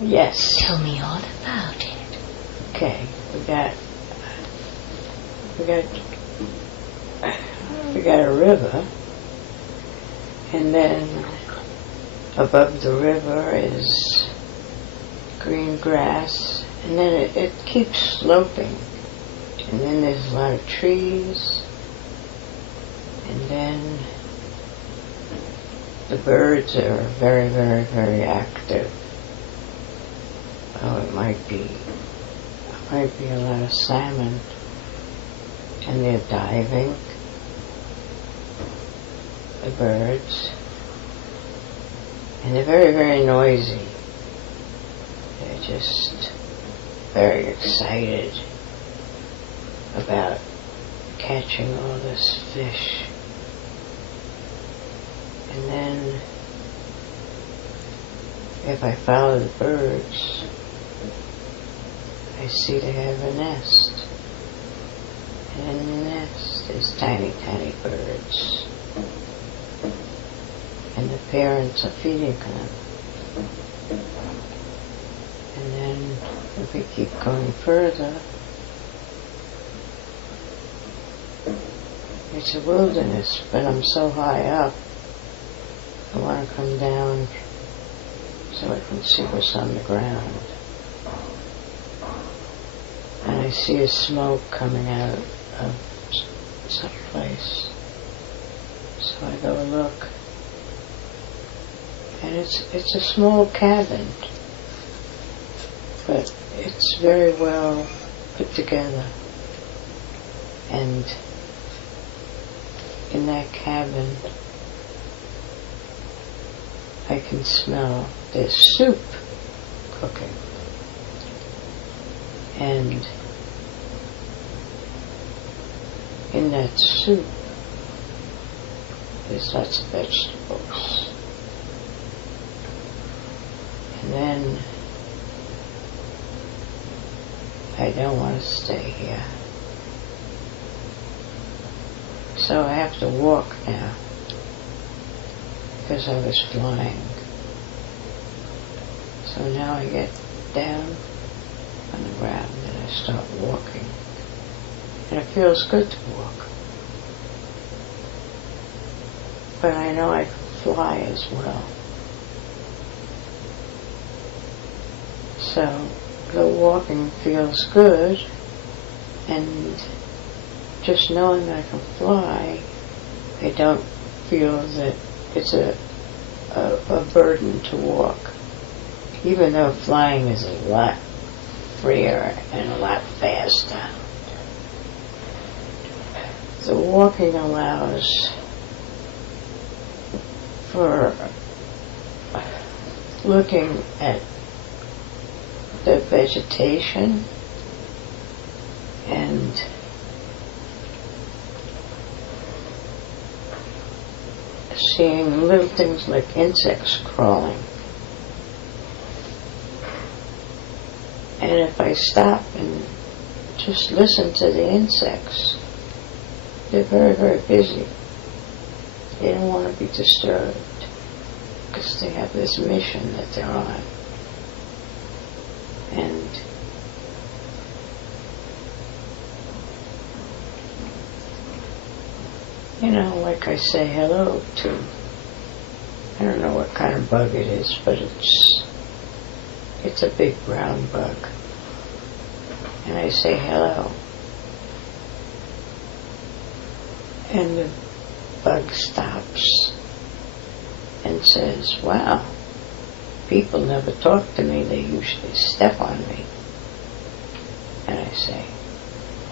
Yes. Tell me all about it. Okay, we got a river, and then above the river is green grass, and then it keeps sloping, and then there's a lot of trees, and then the birds are very, very, very active. Oh, it might be a lot of salmon, and they're diving, the birds, and they're very, very noisy. They're just very excited about catching all this fish. And then, if I follow the birds, I see they have a nest. And in the nest is tiny, tiny birds. And the parents are feeding them. And then, if we keep going further, it's a wilderness, but I'm so high up, I want to come down so I can see what's on the ground. And I see a smoke coming out of someplace. So I go look. And it's a small cabin, but it's very well put together. And in that cabin, I can smell there's soup cooking. And in that soup, there's lots of vegetables. And then I don't want to stay here. So I have to walk now, because I was flying. So now I get down on the ground and I start walking. And it feels good to walk. But I know I can fly as well. So the walking feels good, and just knowing I can fly, I don't feel that it's a burden to walk. Even though flying is a lot freer and a lot faster. The walking allows for looking at the vegetation and seeing little things like insects crawling. And if I stop and just listen to the insects, they're very, very busy. They don't want to be disturbed because they have this mission that they're on. And you know, like I say hello to, I don't know what kind of bug it is, but it's a big brown bug. And I say hello. And the bug stops and says, wow, people never talk to me, they usually step on me. And I say,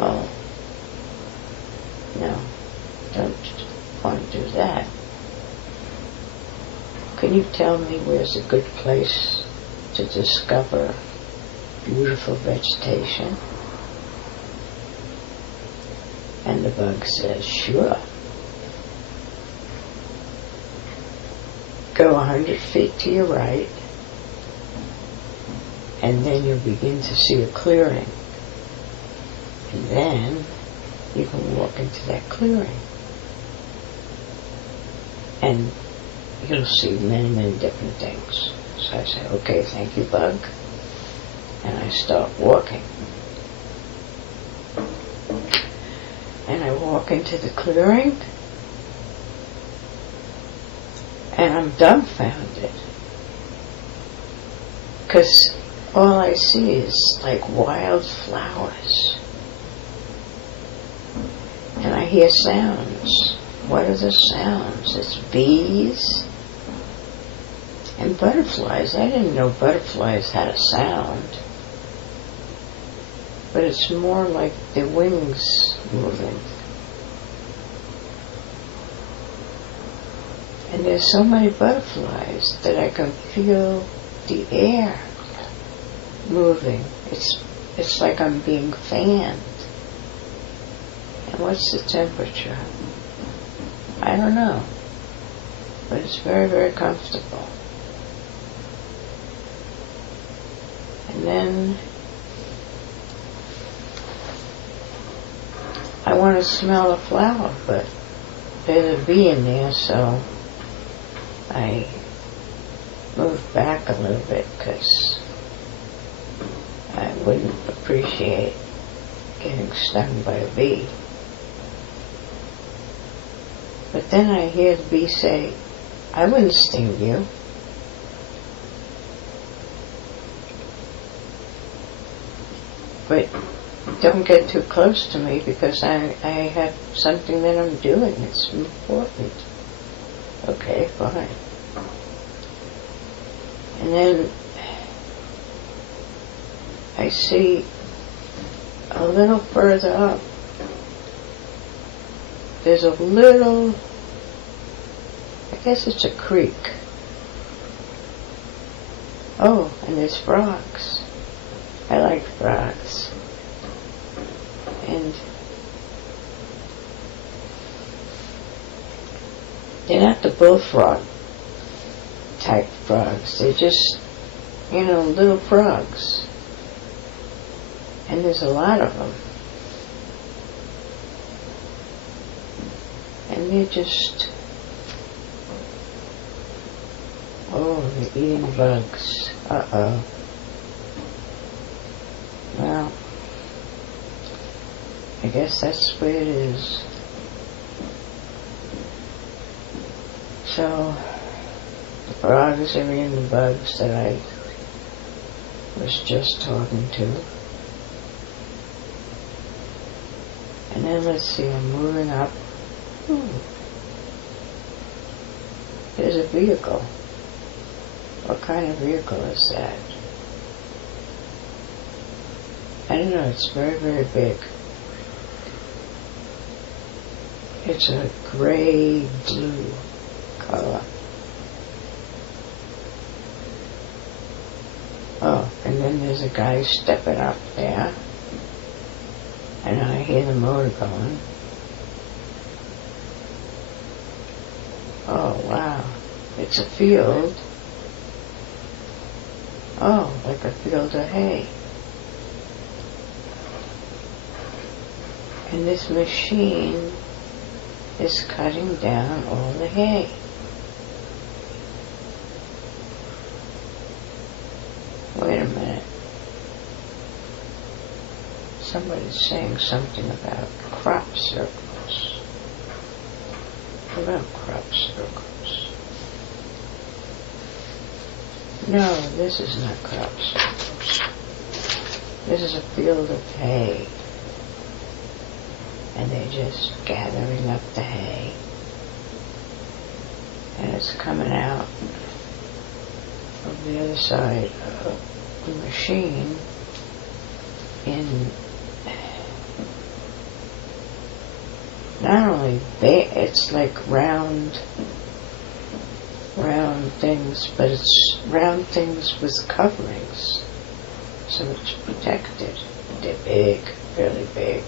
oh, no, don't want to do that. Can you tell me where's a good place to discover beautiful vegetation? And the bug says, sure. Go 100 feet to your right, and then you'll begin to see a clearing. And then you can walk into that clearing. And you'll see many, many different things. So I say, okay, thank you, bug. And I start walking. And I walk into the clearing, and I'm dumbfounded. Because all I see is like wild flowers. And I hear sounds. What are the sounds? It's bees and butterflies. I didn't know butterflies had a sound. But it's more like the wings moving. And there's so many butterflies that I can feel the air moving. It's like I'm being fanned. And what's the temperature? I don't know. But it's very, very comfortable. And then I want to smell a flower, but there's a bee in there, so I moved back a little bit because I wouldn't appreciate getting stung by a bee. But then I hear the bee say, I wouldn't sting you. But don't get too close to me because I have something that I'm doing. It's important. Okay, fine. And then I see a little further up, there's a little, I guess it's a creek. Oh, and there's frogs. I like frogs. And they're not the bullfrog type frogs. They're just, little frogs. And there's a lot of them. And they're just, they're eating bugs. Uh-oh. Well, I guess that's the way it is. So, the frogs are eating the bugs that I was just talking to. And then let's see, I'm moving up. There's a vehicle. What kind of vehicle is that? I don't know, it's very, very big. It's a gray-blue color. Oh, and then there's a guy stepping up there. And I hear the motor going. Oh, wow. It's a field. Oh, like a field of hay. And this machine is cutting down all the hay. Wait a minute. Somebody's saying something about crop circles. What about crop circles? No, this is not crop circles. This is a field of hay. And they're just gathering up the hay. And it's coming out of the other side of the machine in not only it's like round things, but it's round things with coverings, so it's protected. They're big, really big.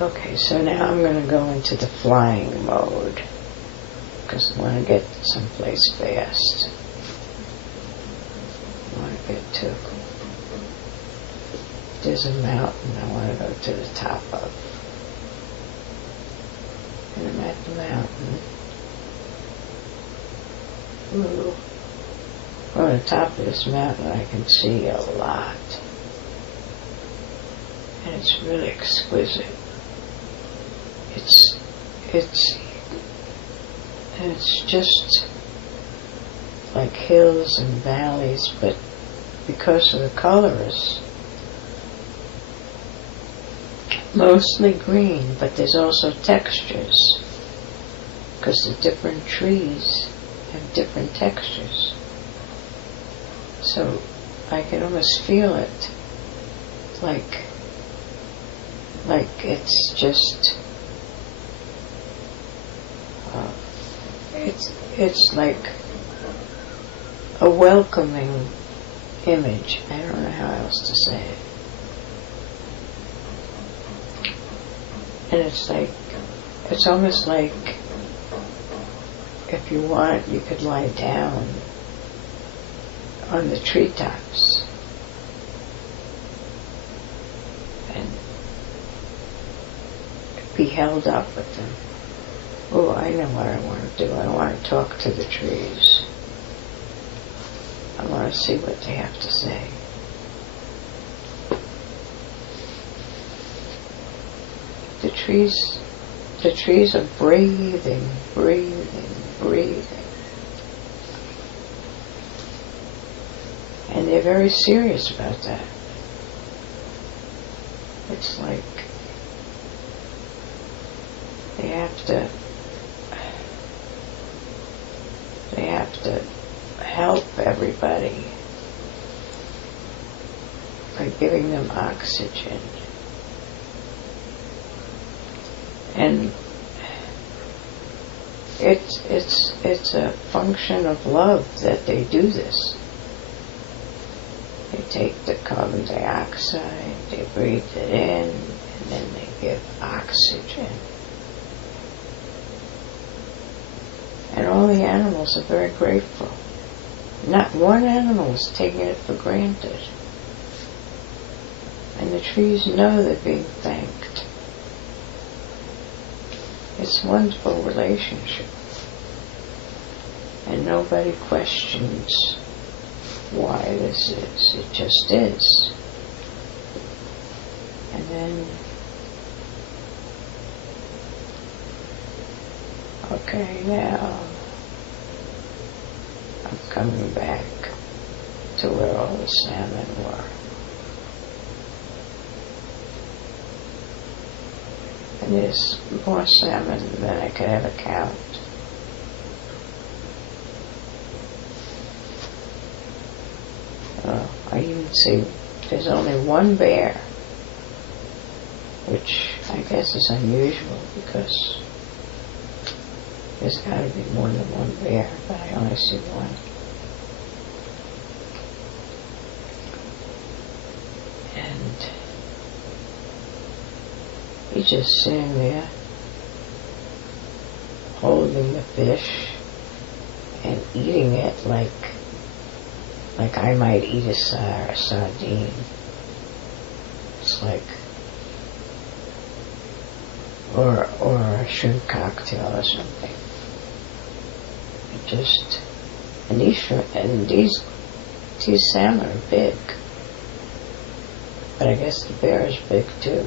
Okay, so now I'm going to go into the flying mode because I want to get someplace fast. I want to get to, there's a mountain I want to go to the top of. And I'm at the mountain. Ooh. On the top of this mountain I can see a lot. And it's really exquisite. It's just like hills and valleys, but because of the colors, mostly green, but there's also textures, because the different trees have different textures. So I can almost feel it, like it's just, it's like a welcoming image. I don't know how else to say it. And it's almost like, if you want, you could lie down on the treetops and be held up with them. Oh, I know what I want to do. I want to talk to the trees. I want to see what they have to say. The trees are breathing, breathing, breathing. And they're very serious about that. It's like they have to help everybody by giving them oxygen. And it's a function of love that they do this. They take the carbon dioxide, they breathe it in, and then they give oxygen. And all the animals are very grateful. Not one animal is taking it for granted. And the trees know they're being thanked. It's a wonderful relationship. And nobody questions why this is. It just is. And then, okay, now I'm coming back to where all the salmon were. And there's more salmon than I could ever count. I even see there's only one bear, which I guess is unusual because there's got to be more than one bear, but I only see one. And he's just sitting there holding the fish and eating it like I might eat a sardine. It's like, or a shrimp cocktail or something. It just, and these salmon are big. But I guess the bear is big too.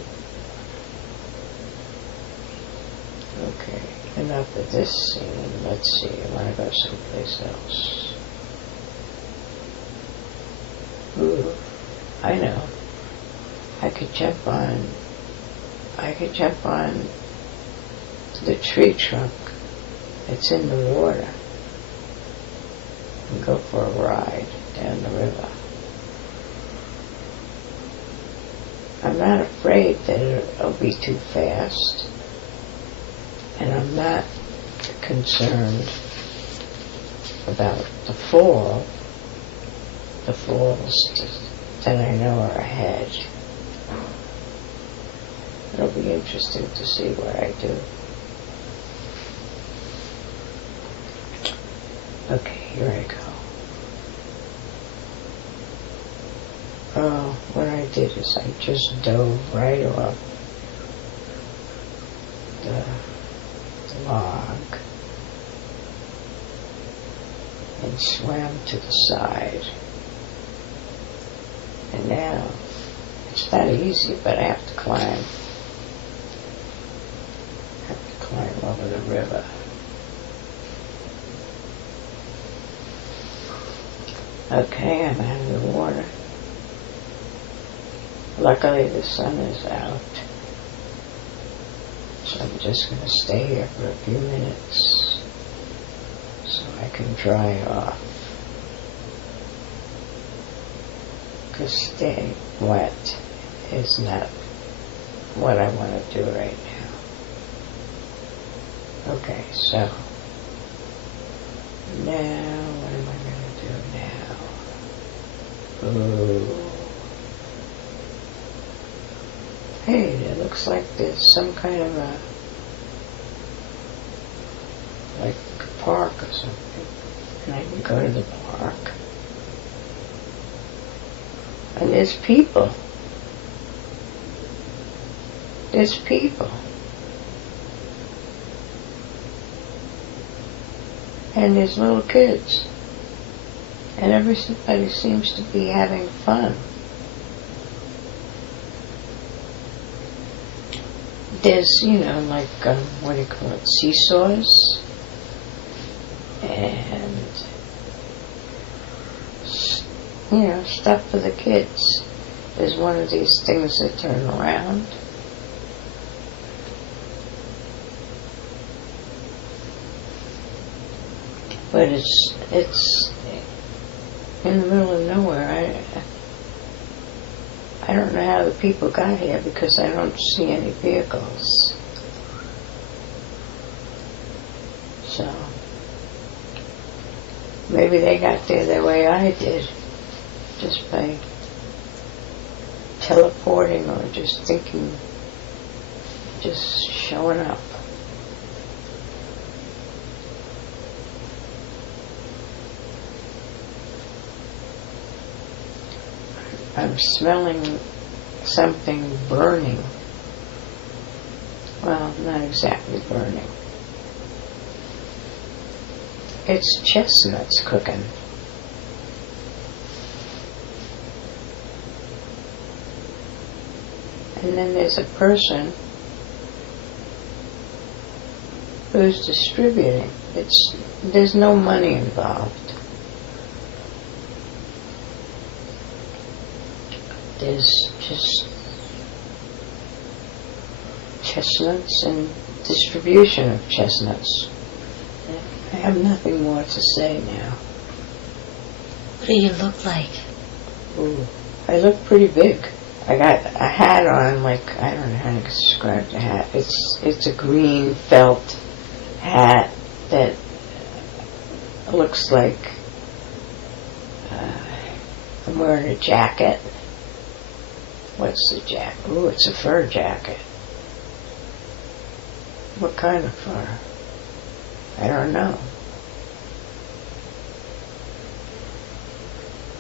Okay, enough of this scene. Let's see, I want to go someplace else. Ooh, I know. I could jump on the tree trunk that's in the water and go for a ride down the river. I'm not afraid that it'll be too fast, and I'm not concerned about the falls that I know are ahead. It'll be interesting to see what I do. Okay, here I go. Oh, what I did is I just dove right off the log. and swam to the side. And now, it's not easy, but I have to climb. Over the river. Okay, I'm out of the water. Luckily the sun is out. So I'm just going to stay here for a few minutes so I can dry off. Because staying wet is not what I want to do right now. Okay, so now what am I going to do now? Ooh. Hey, it looks like there's some kind of like a park or something. And I can go to the park. And there's people. There's people. And there's little kids. And everybody seems to be having fun. There's, like, what do you call it, seesaws. And, stuff for the kids. There's one of these things that turn around. But it's in the middle of nowhere. I don't know how the people got here because I don't see any vehicles. So maybe they got there the way I did, just by teleporting or just thinking, just showing up. I'm smelling something burning. Well, not exactly burning. It's chestnuts cooking. And then there's a person who's distributing. There's no money involved. There's just chestnuts and distribution of chestnuts. I have nothing more to say now. What do you look like? Ooh, I look pretty big. I got a hat on, like, I don't know how to describe the hat. It's a green felt hat that looks like I'm wearing a jacket. What's the jacket? Ooh, it's a fur jacket. What kind of fur? I don't know.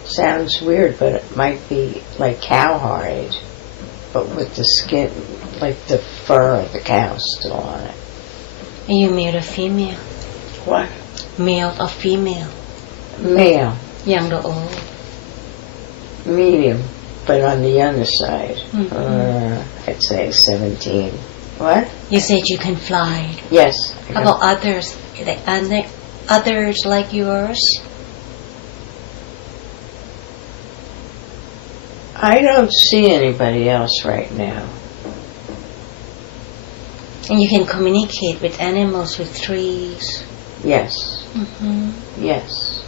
Sounds weird, but it might be like cowhide, but with the skin, like the fur of the cow still on it. Are you male or female? What? Male or female? Male. Young or old? Medium, but on the younger side. Mm-hmm. I'd say 17. What? You said you can fly. Yes. How about others? Are there others like yours? I don't see anybody else right now. And you can communicate with animals, with trees? Yes. Mm-hmm. Yes.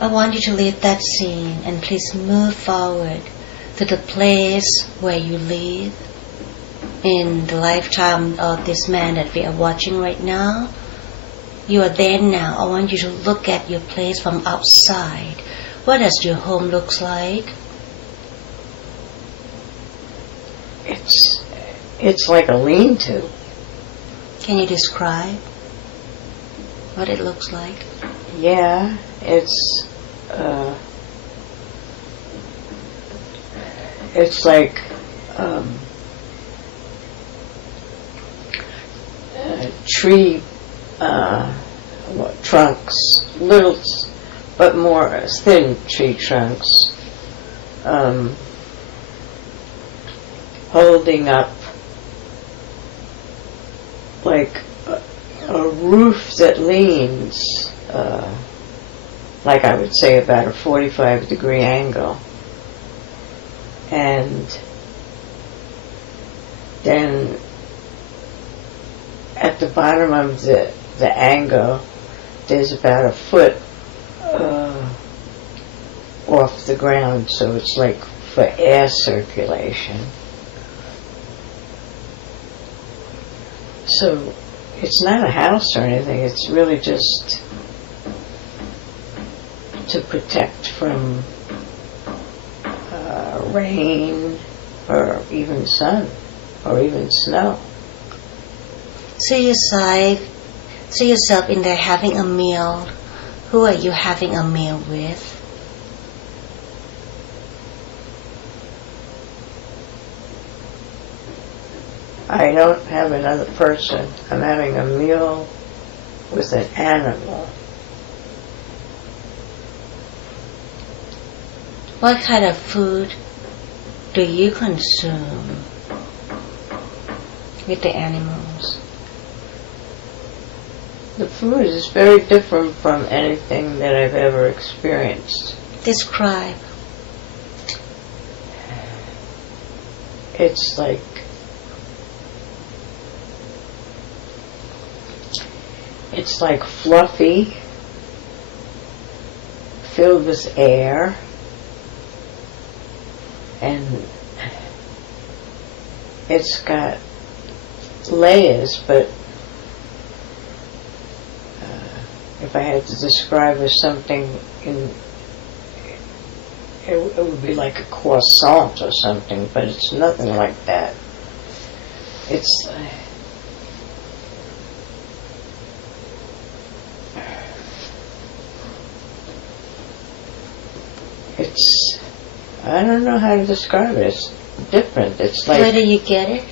I want you to leave that scene and please move forward to the place where you live in the lifetime of this man that we are watching right now. You are there now. I want you to look at your place from outside. What does your home look like? It's like a lean-to. Can you describe what it looks like? Yeah, it's like a tree. trunks, little, but more thin tree trunks, holding up like a roof that leans, like I would say about a 45-degree angle. And then at the bottom of the angle, there's about a foot off the ground, so it's like for air circulation. So it's not a house or anything, it's really just to protect from rain or even sun or even snow. See yourself in there having a meal. Who are you having a meal with? I don't have another person. I'm having a meal with an animal. What kind of food do you consume with the animals? The food is very different from anything that I've ever experienced. Describe. It's like fluffy, filled with air, and it's got layers, but if I had to describe it as something it would be like a croissant or something, but it's nothing like that. It's I don't know how to describe it. It's different. It's like, where do you get it?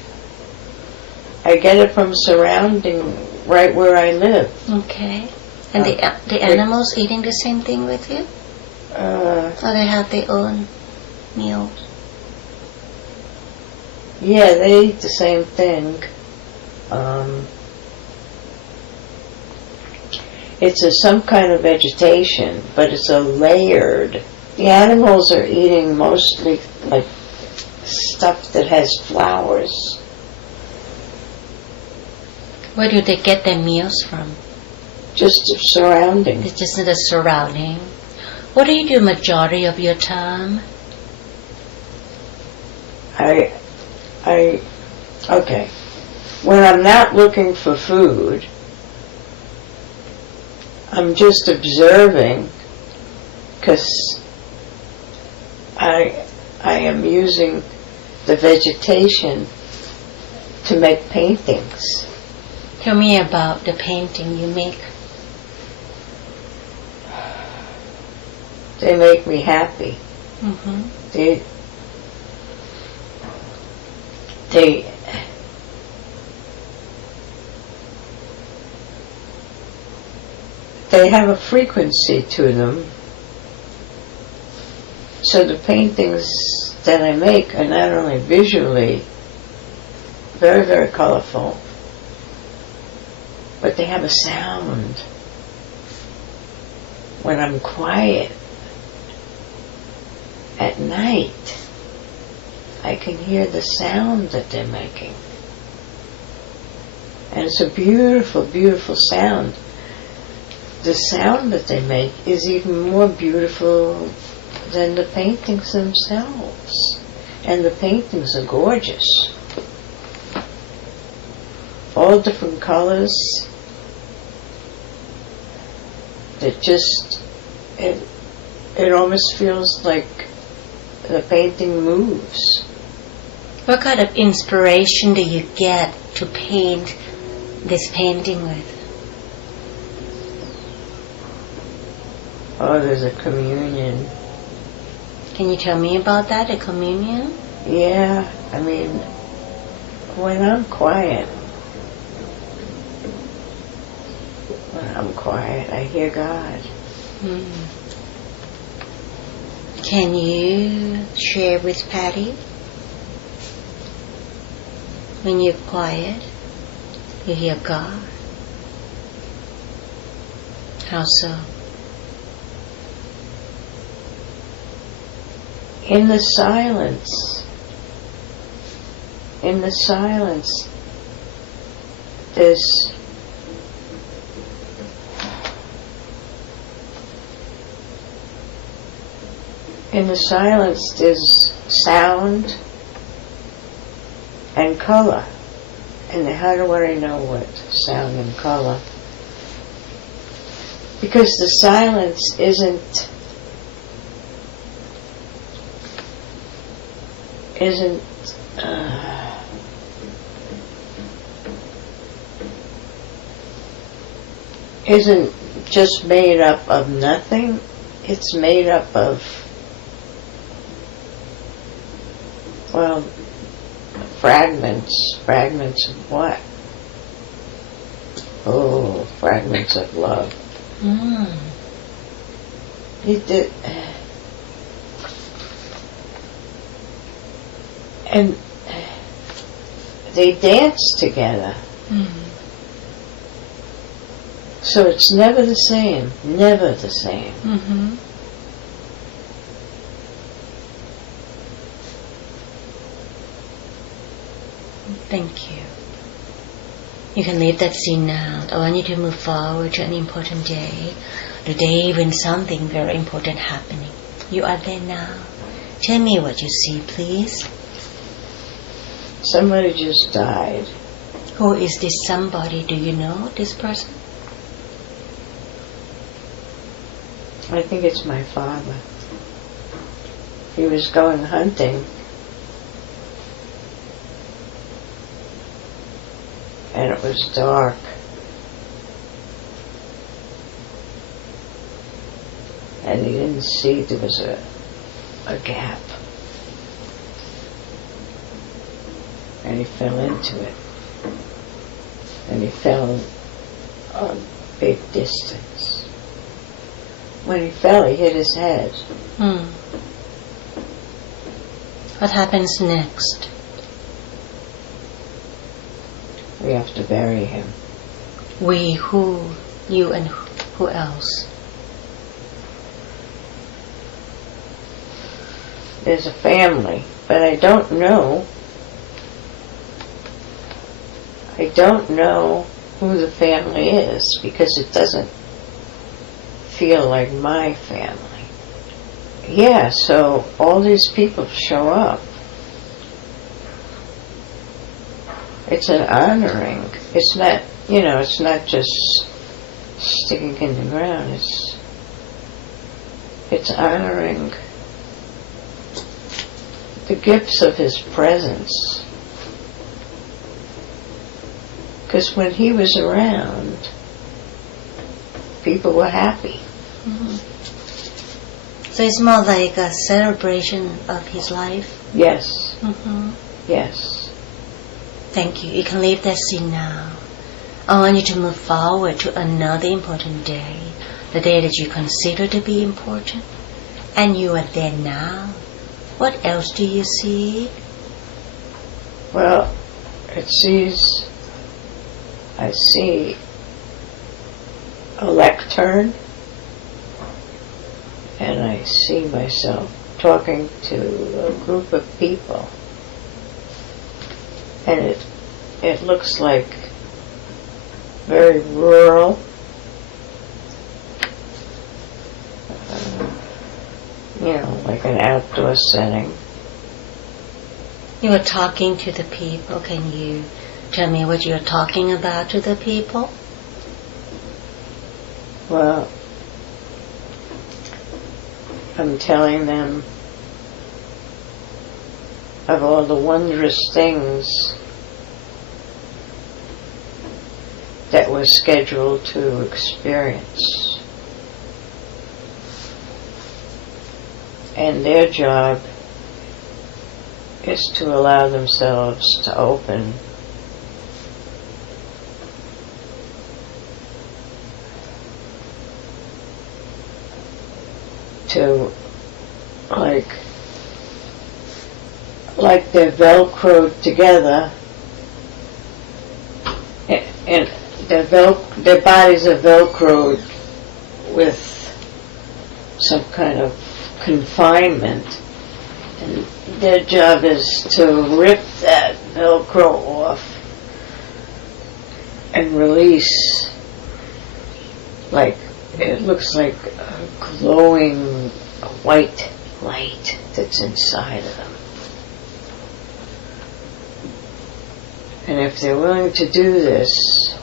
I get it from surrounding right where I live. Okay. And the animals eating the same thing with you? Or they have their own meals? Yeah, they eat the same thing. It's some kind of vegetation, but it's a layered. The animals are eating mostly like stuff that has flowers. Where do they get their meals from? Just the surrounding. It's just the surrounding. What do you do majority of your time? Okay. When I'm not looking for food, I'm just observing, because I am using the vegetation to make paintings. Tell me about the painting you make. They make me happy. Mm-hmm. They have a frequency to them. So the paintings that I make are not only visually very, very colorful, but they have a sound. When I'm quiet at night, I can hear the sound that they're making. And it's a beautiful, beautiful sound. The sound that they make is even more beautiful than the paintings themselves. And the paintings are gorgeous. All different colors. It just, it almost feels like the painting moves. What kind of inspiration do you get to paint this painting with? Oh, there's a communion. Can you tell me about that, a communion? Yeah, I mean, when I'm quiet, quiet, I hear God. Can you share with Patty? When you're quiet, you hear God. How so? In the silence, there's sound and color. And how do I know what sound and color? Because the silence isn't just made up of nothing. It's made up of, well, fragments of what? Oh, fragments of love. And they dance together. So it's never the same. Thank you. You can leave that scene now. I want you to move forward to an important day. The day when something very important happening. You are there now. Tell me what you see, please. Somebody just died. Who is this somebody? Do you know this person? I think it's my father. He was going hunting. And it was dark. And he didn't see there was a gap. And he fell into it. And he fell a big distance. When he fell, he hit his head. What happens next? We have to bury him. We, who? You and who else? There's a family, but I don't know who the family is because it doesn't feel like my family. Yeah, so all these people show up. It's an honoring. It's not, it's not just sticking in the ground. It's honoring the gifts of his presence. Because when he was around, people were happy. So it's more like a celebration of his life? Yes. Yes. Thank you. You can leave that scene now. I want you to move forward to another important day, the day that you consider to be important, and you are there now. What else do you see? Well, I see a lectern, and I see myself talking to a group of people, and it looks like very rural, like an outdoor setting. You were talking to the people. Can you tell me what you're talking about to the people? Well, I'm telling them of all the wondrous things that we're scheduled to experience. And their job is to allow themselves to open to like they're velcroed together, and their bodies are velcroed with some kind of confinement, and their job is to rip that velcro off and release, like it looks like a glowing white light that's inside of them. And if they're willing to do this,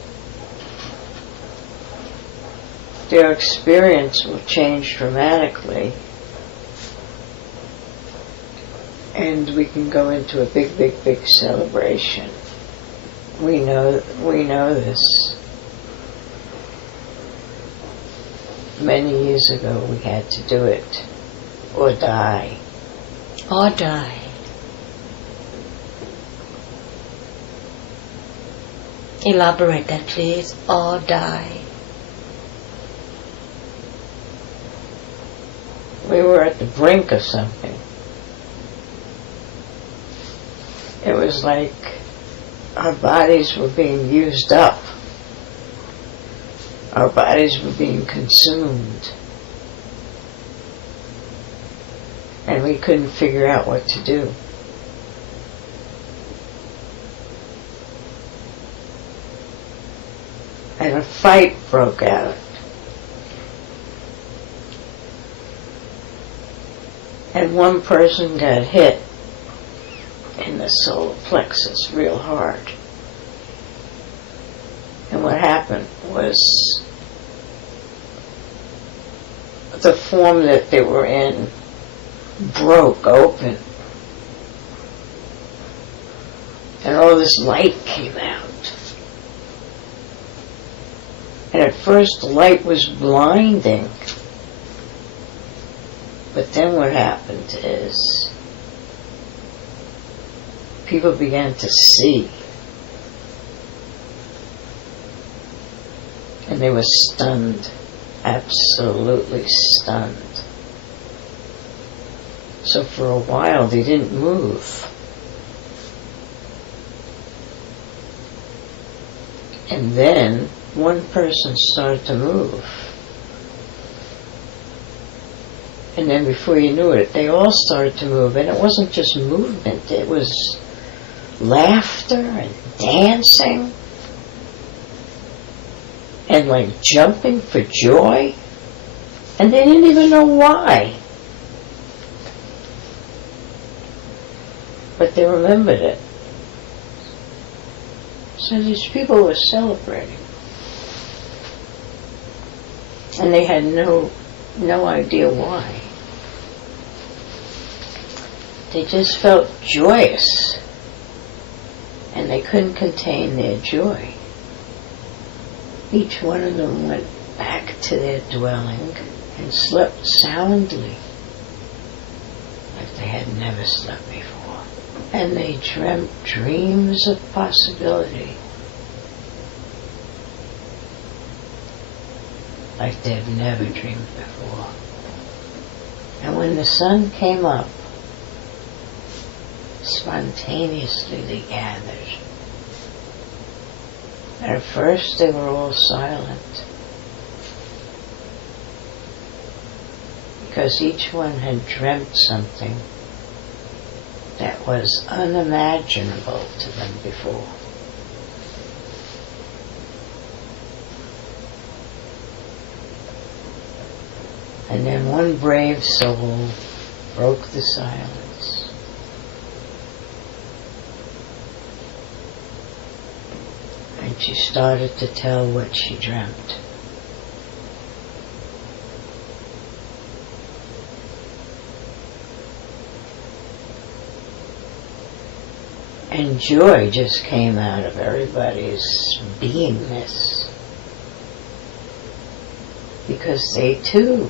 their experience will change dramatically, and we can go into a big, big, big celebration. We know this. Many years ago we had to do it, or die. Or die. Elaborate that, please. Or die. We were at the brink of something. It was like our bodies were being used up. Our bodies were being consumed. And we couldn't figure out what to do. And a fight broke out. And one person got hit in the solar plexus real hard. And what happened was the form that they were in broke open. And all this light came out. And at first the light was blinding. But then what happened is people began to see. And they were stunned, absolutely stunned. So for a while they didn't move. And then one person started to move. And then before you knew it, they all started to move. And it wasn't just movement, it was laughter and dancing and like jumping for joy. And they didn't even know why. But they remembered it. So these people were celebrating. And they had no idea why. They just felt joyous, and they couldn't contain their joy. Each one of them went back to their dwelling and slept soundly, like they had never slept before. And they dreamt dreams of possibility, like they've never dreamed before. And when the sun came up, spontaneously they gathered. And at first they were all silent, because each one had dreamt something that was unimaginable to them before. And then one brave soul broke the silence. And she started to tell what she dreamt. And joy just came out of everybody's beingness, because they too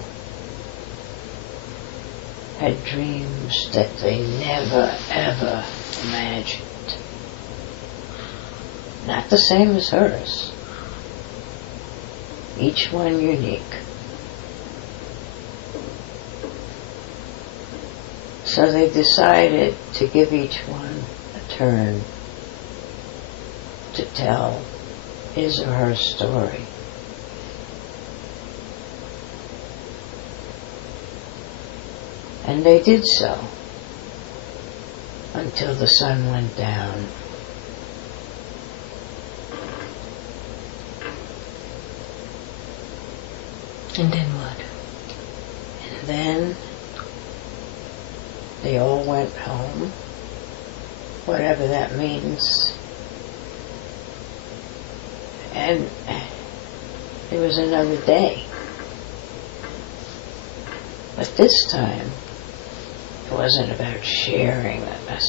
had dreams that they never ever imagined. Not the same as hers. Each one unique. So they decided to give each one a turn to tell his or her story. And they did so until the sun went down. And then what? And then they all went home, whatever that means. And it was another day. But this time, it wasn't about sharing a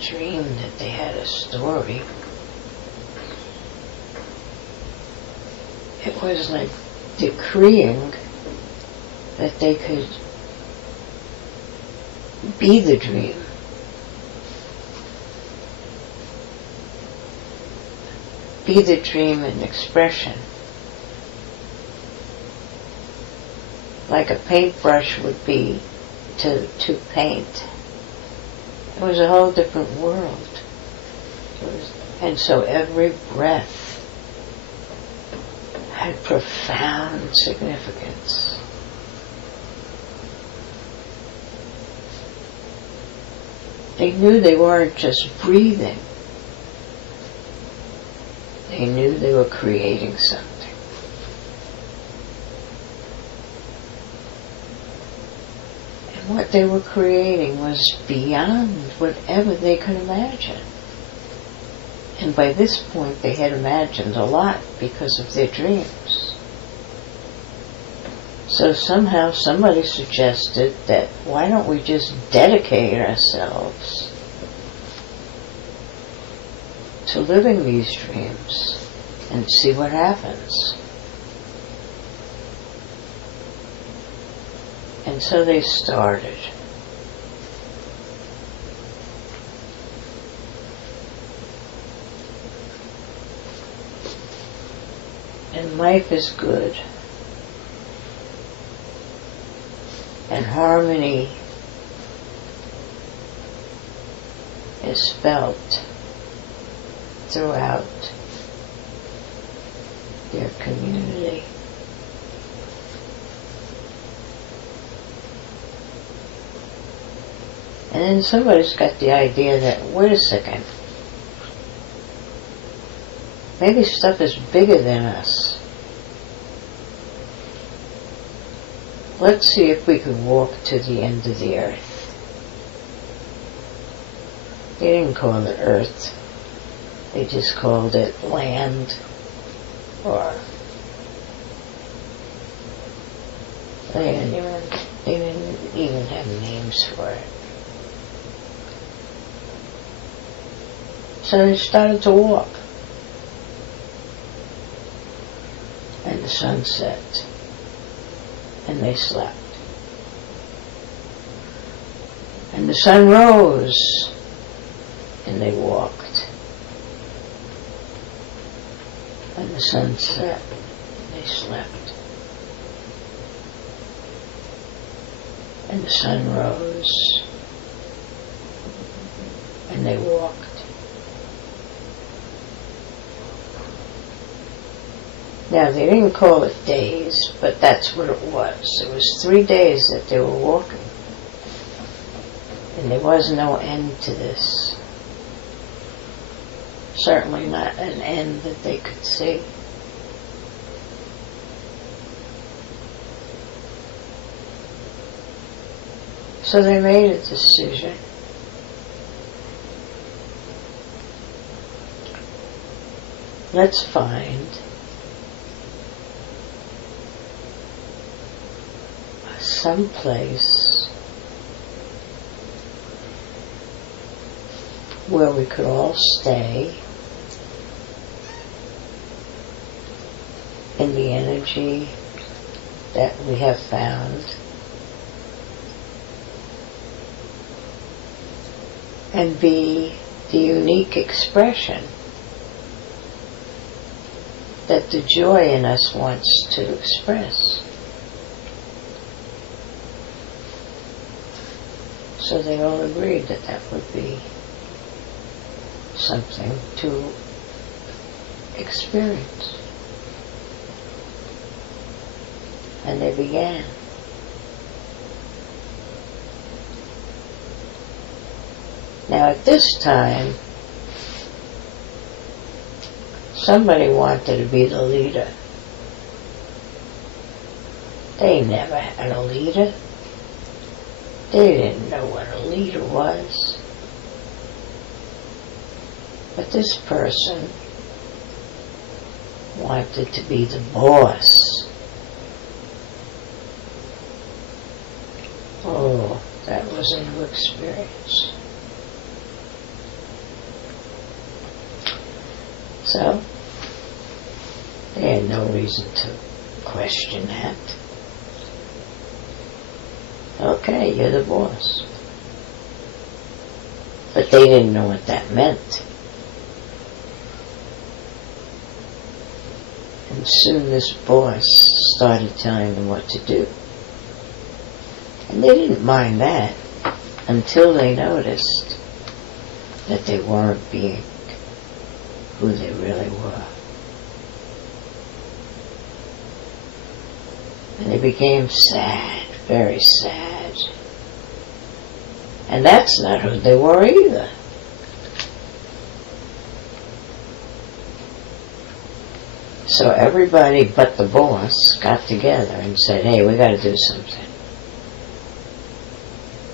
dream that they had a story. It was like decreeing that they could be the dream. Be the dream in expression. Like a paintbrush would be to paint. It was a whole different world. And so every breath had profound significance. They knew they weren't just breathing. They knew they were creating something. And what they were creating was beyond whatever they could imagine. And by this point they had imagined a lot because of their dreams. So somehow somebody suggested that why don't we just dedicate ourselves to living these dreams and see what happens. And so they started. And life is good. And harmony is felt throughout their community. And then somebody's got the idea that, wait a second, maybe stuff is bigger than us. Let's see if we could walk to the end of the earth. They didn't call it earth. They just called it land, or they didn't even have names for it. So they started to walk. And the sun set. And they slept. And the sun rose. And they walked. And the sun set. And they slept. And the sun rose. And they walked. Now, they didn't call it days, but that's what it was. It was 3 days that they were walking. And there was no end to this. Certainly not an end that they could see. So they made a decision. Let's find some place where we could all stay in the energy that we have found and be the unique expression that the joy in us wants to express. So they all agreed that that would be something to experience. And they began. Now at this time, somebody wanted to be the leader. They never had a leader. They didn't know what a leader was. But this person wanted to be the boss. Oh, that was a new experience. So, they had no reason to question that. Okay, you're the boss. But they didn't know what that meant. And soon this boss started telling them what to do. And they didn't mind that until they noticed that they weren't being who they really were. And they became sad, very sad. And that's not who they were either. So everybody but the boss got together and said, hey, we got to do something.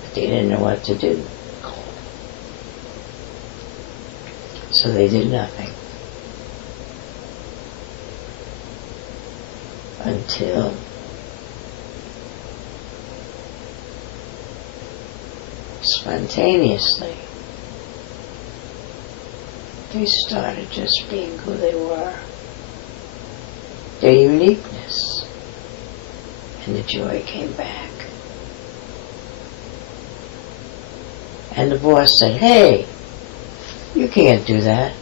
But they didn't know what to do. So they did nothing. Until spontaneously they started just being who they were. Their uniqueness. And the joy came back. And the boss said, hey, you can't do that.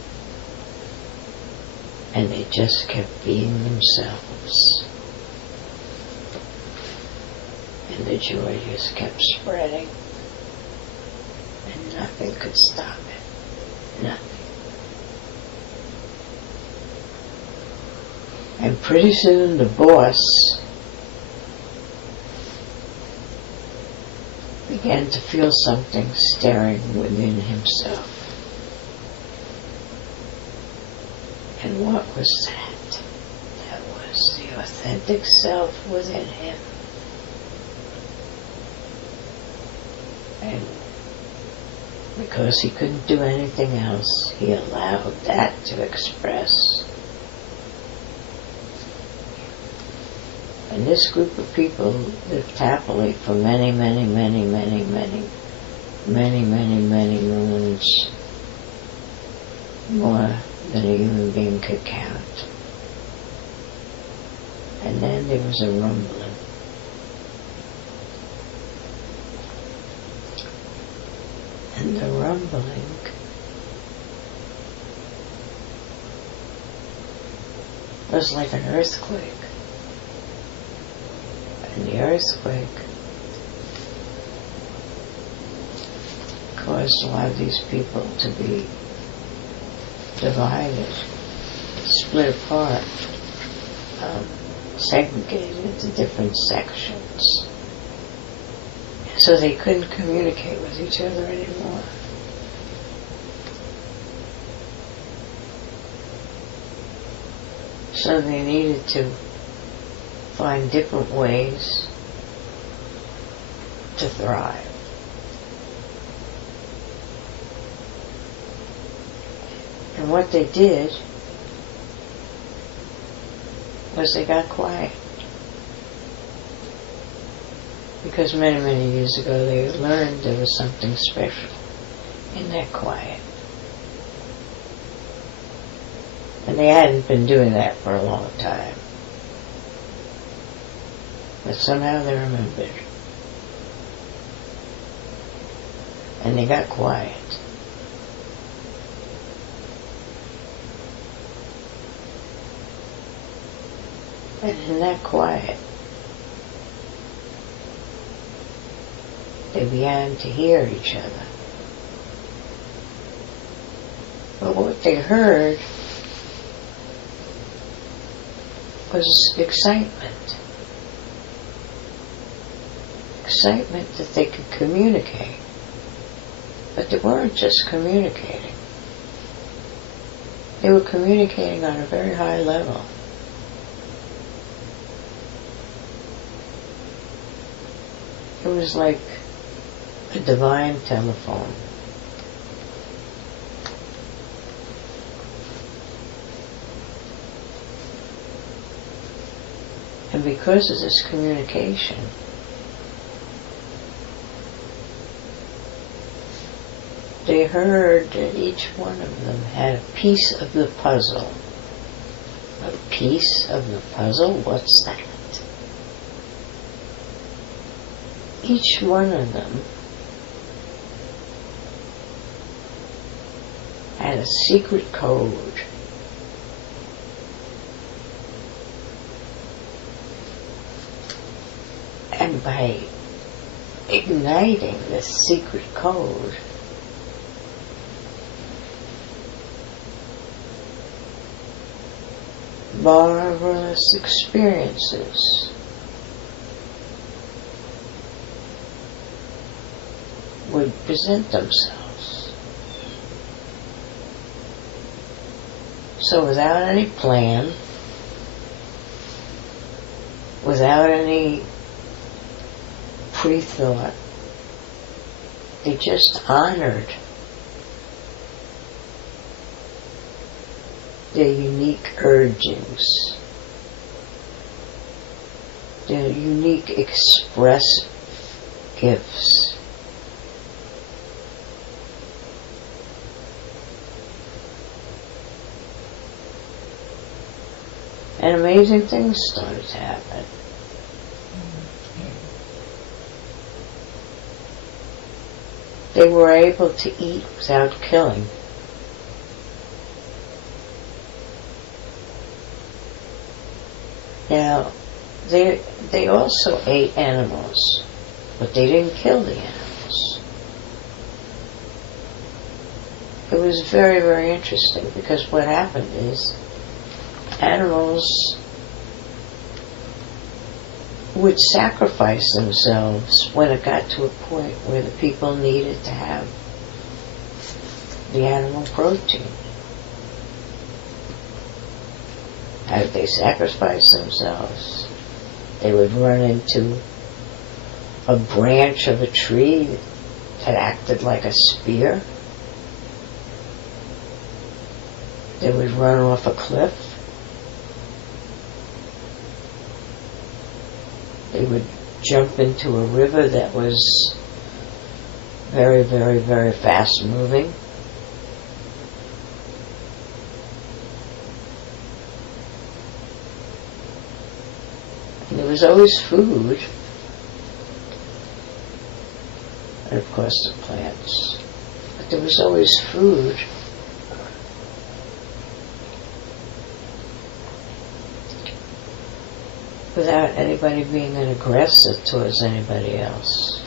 And they just kept being themselves. And the joy just kept spreading. And nothing could stop it. Nothing. And pretty soon the boss began to feel something stirring within himself. And what was that? That was the authentic self within him. And because he couldn't do anything else, he allowed that to express. And this group of people lived happily for many, many, many, many, many, many, many, many moons, more than a human being could count. And then there was a rumbling. And the rumbling was like an earthquake. And the earthquake caused a lot of these people to be divided, split apart, segregated into different sections. So they couldn't communicate with each other anymore. So they needed to find different ways to thrive. And what they did was they got quiet. Because many, many years ago they learned there was something special in that quiet. And they hadn't been doing that for a long time. But somehow they remembered. And they got quiet. And in that quiet, they began to hear each other. But what they heard was excitement. Excitement that they could communicate. But they weren't just communicating. They were communicating on a very high level. It was like a divine telephone. And because of this communication, they heard that each one of them had a piece of the puzzle. A piece of the puzzle? What's that? Each one of them had a secret code. And by igniting this secret code, marvelous experiences would present themselves. So without any plan, without any pre-thought, they just honored their unique urgings, their unique expressive gifts. And amazing things started to happen. They were able to eat without killing. Now, they also ate animals, but they didn't kill the animals. It was very, very interesting because what happened is animals would sacrifice themselves when it got to a point where the people needed to have the animal protein. How did they sacrifice themselves? They would run into a branch of a tree that acted like a spear. They would run off a cliff. They would jump into a river that was very, very, very fast moving. And there was always food. And of course the plants. But there was always food. Without anybody being an aggressor towards anybody else.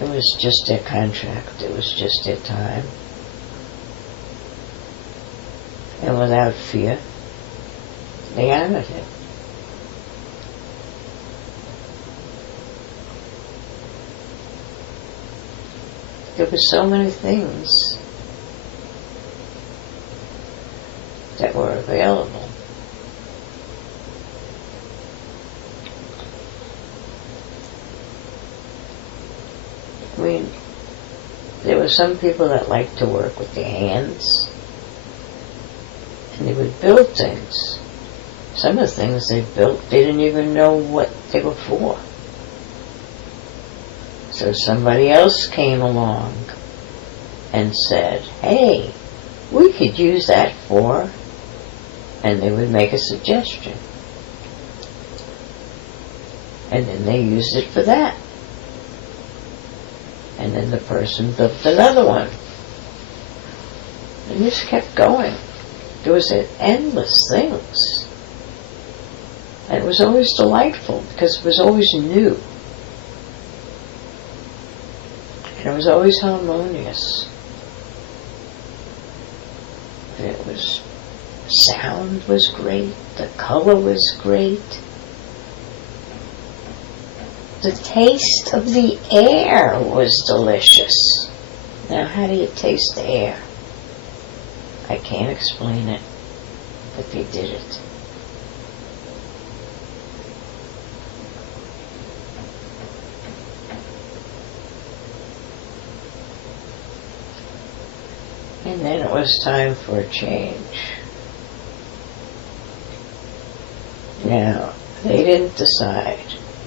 It was just their contract. It was just their time. And without fear, they honored it. There were so many things that were available. I mean, there were some people that liked to work with their hands, and they would build things. Some of the things they built, they didn't even know what they were for. So somebody else came along and said, hey, we could use that for, and they would make a suggestion. And then they used it for that. And then the person built another one. And this kept going. There was endless things. And it was always delightful because it was always new. And it was always harmonious. And it was, sound was great, the color was great. The taste of the air was delicious. Now, how do you taste the air? I can't explain it, but they did it. And then it was time for a change. Now, they didn't decide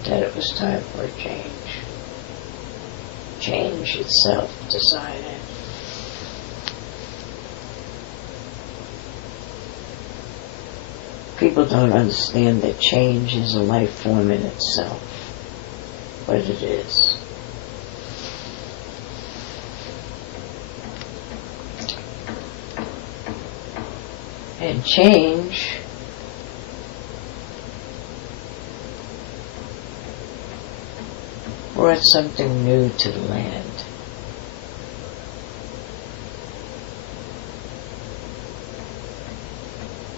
that it was time for a change. Change itself decided. People don't understand that change is a life form in itself, but it is. And change brought something new to the land.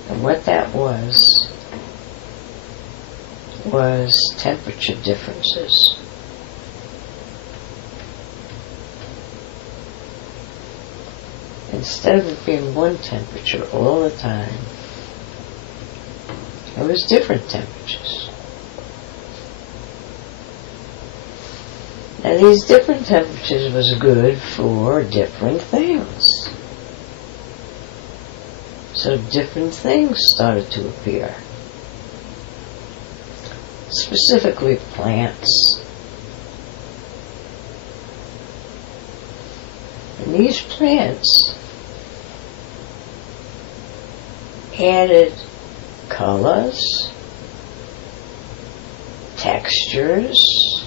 And what that was temperature differences. Instead of it being one temperature all the time, it was different temperatures. Now these different temperatures was good for different things. So different things started to appear. Specifically plants. And these plants added colors, textures,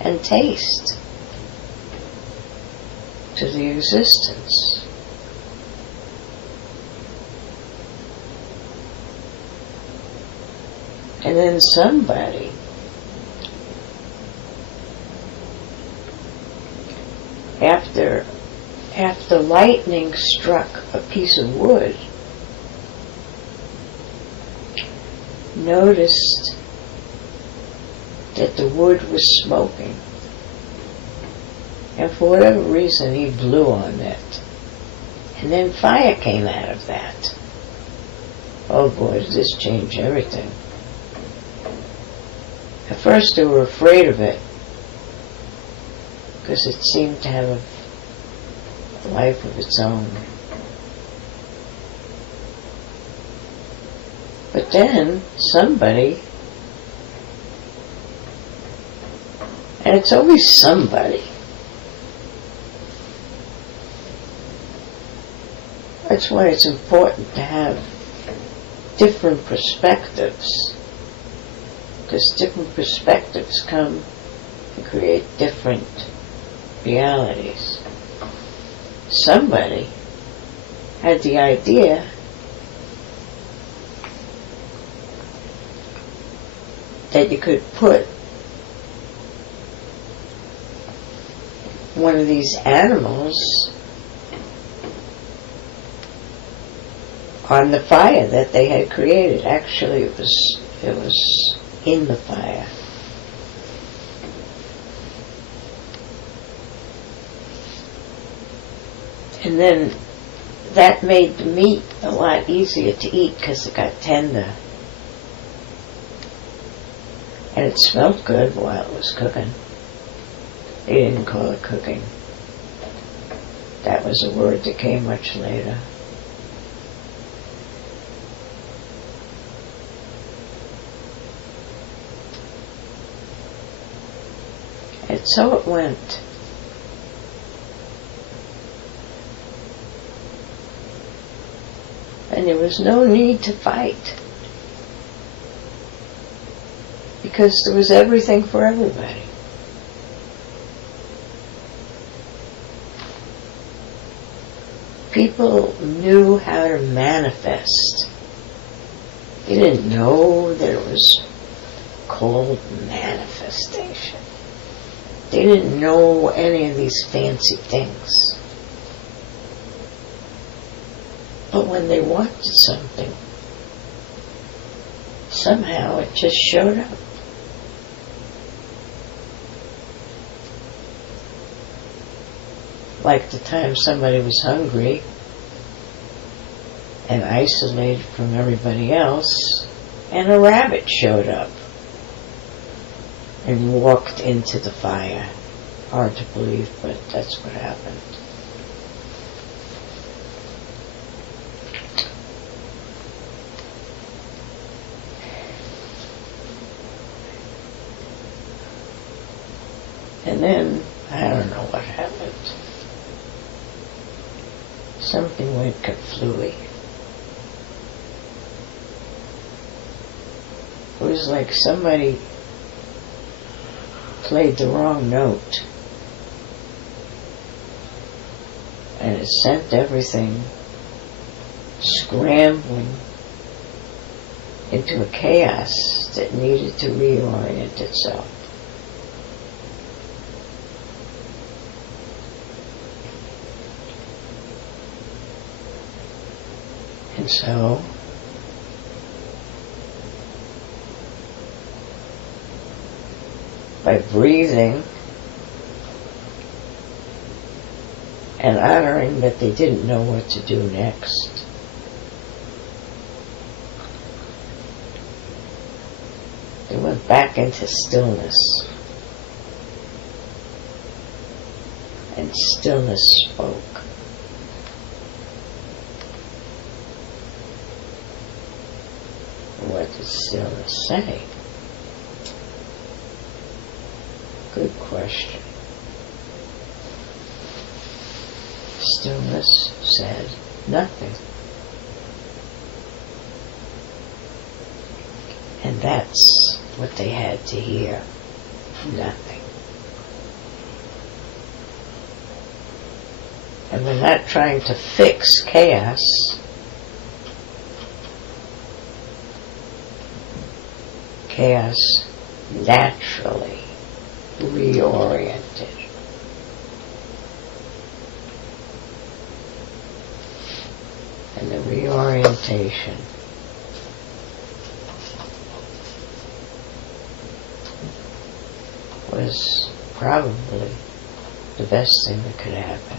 and taste to the existence. And then somebody after lightning struck a piece of wood, noticed that the wood was smoking. And for whatever reason, he blew on it. And then fire came out of that. Oh boy, did this change everything. At first they were afraid of it, because it seemed to have a life of its own. But then somebody, and it's always somebody, that's why it's important to have different perspectives, because different perspectives come and create different realities. Somebody had the idea that you could put one of these animals on the fire that they had created. Actually, it was in the fire. And then that made the meat a lot easier to eat because it got tender. And it smelled good while it was cooking. They didn't call it cooking. That was a word that came much later. And so it went. And there was no need to fight, because there was everything for everybody. People knew how to manifest They didn't know that it was called manifestation. They didn't know any of these fancy things. But when they wanted something, somehow it just showed up. Like the time somebody was hungry and isolated from everybody else, and a rabbit showed up and walked into the fire. Hard to believe, but that's what happened. And then, I don't know what happened. Something went kaflooey. It was like somebody played the wrong note. And it sent everything scrambling into a chaos that needed to reorient itself. And so, by breathing and honoring that they didn't know what to do next, they went back into stillness. And stillness spoke. What did stillness say? Good question. Stillness said nothing. And that's what they had to hear. Nothing. And we're not trying to fix chaos. Chaos naturally reoriented. And the reorientation was probably the best thing that could happen.